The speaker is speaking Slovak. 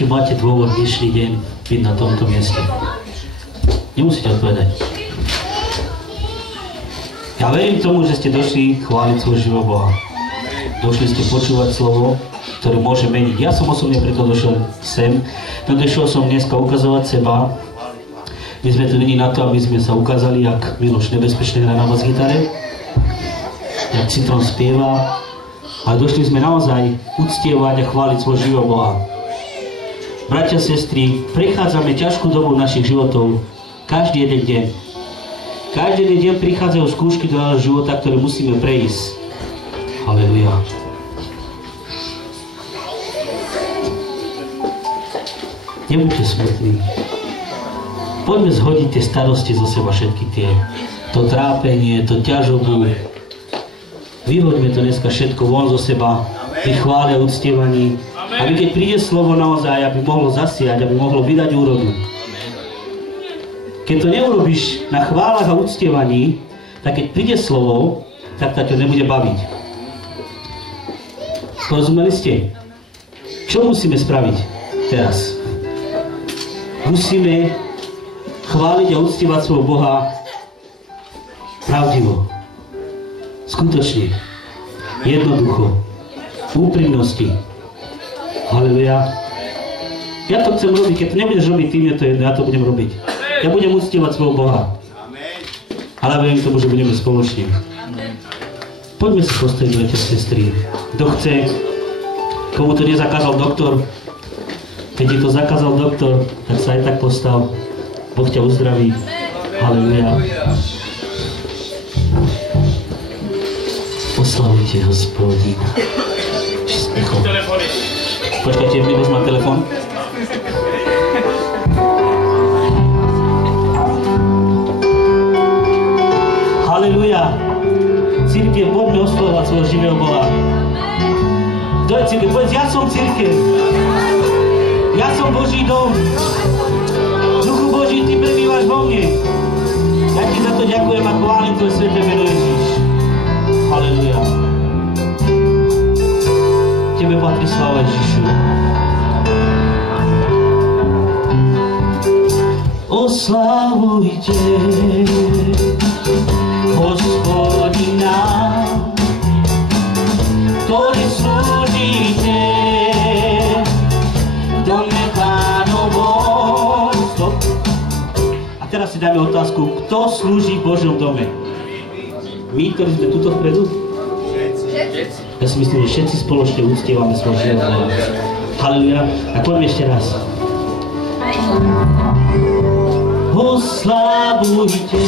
aký máte dôvod dnešný deň byť na tomto mieste? Nemusíte odpovedať. Ja verím tomu, že ste došli chváliť svoj živého Boha. Došli ste počúvať slovo, ktoré môže meniť. Ja som osobne preto došiel sem. Došiel som dneska ukazovať seba. My sme tu vidí na to, aby sme sa ukázali, jak Miloš nebezpečne hrá na bas-gitare, jak Citron spieva, ale došli sme naozaj uctievať a chváliť svoj živého Boha. Bratia, sestry, prechádzame ťažkú dobu našich životov každý jeden deň. Každý jeden deň prichádzajú skúšky do nášho života, ktoré musíme prejsť. Halleluja. Nebuďte smutní. Poďme zhodiť tie starosti zo seba, všetky tie. To trápenie, to ťažobu. Vyhoďme to dneska všetko von zo seba. Pri chvále a uctievaní. Aby keď príde slovo naozaj, aby mohlo zasiať, aby mohlo vydať úrodu. Keď to neurobíš na chválach a uctievaní, tak keď príde slovo, tak ťa nebude baviť. Porozumeli ste? Čo musíme spraviť teraz? Musíme chváliť a uctievať svojho Boha pravdivo. Skutočne. Jednoducho. Úprimnosti. Halleluja. Ja to chcem robiť. Keď to nebudeš robiť, tým je to jedno. Ja to budem robiť. Ja budem uctievať svojho Boha. Ale verím tomu, že budeme spoločne. Poďme sa postaviť, bratia a sestry. Kto chce, komu to nezakázal doktor, keď ti to zakázal doktor, tak sa aj tak postav. Boh ťa uzdraví. Halleluja. Oslavujte Hospodina. Počkajte, Miloš má telefon. Halleluja. Církev, poďme oslavovať svojho živého Boha. Kto je církev? Povedz, ja som církev. Ja som Boží dom. Duchu Boží, ty prebývaš vo mne. Ja ti za to ďakujem a chválim tvoje sväté meno, Ježiš. Halleluja. Tebe patrí sláva, Ježišu. Oslavujte Hospodina, ktorý slúžite v dome Pánovom. Stop. A teraz si dáme otázku, kto slúži v Božom dome? My, ktorí sme tuto vpredu? Ja si myslím, že všetci spoločne uctievame svojho Boha. Halleluja. A poďme ešte raz. Oslavujte